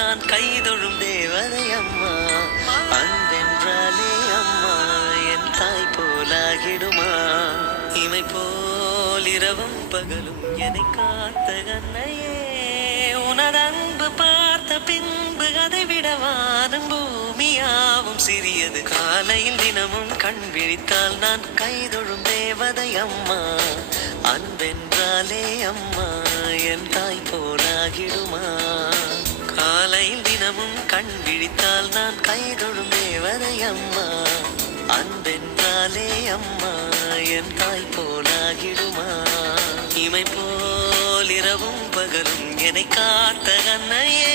நான் கைதொழும் தேவதை அம்மா. அன்பென்றாலே அம்மா என் தாய் போலாகிடுமா. இமை போல் இரவும் பகலும் என்னை காத்த கண்ணையே, உனது அன்பு பார்த்த பின்பு அதை விடவானும் பூமியாவும் சிறியது. காலையில் தினமும் கண் விழித்தால் நான் கைதொழும் தேவதை அம்மா. அன்பென்றாலே அம்மா என் தாய் போலாகிடுமா. காலையில் தினமும் கண் விழித்தால் நான் கைதொழும் தேவதை அம்மா. அன்பென்றாலே அம்மா என் தாய் போலாகிடுமா. இமை போல் இரவும் பகலும் என்னை காத்த கண்ணையே,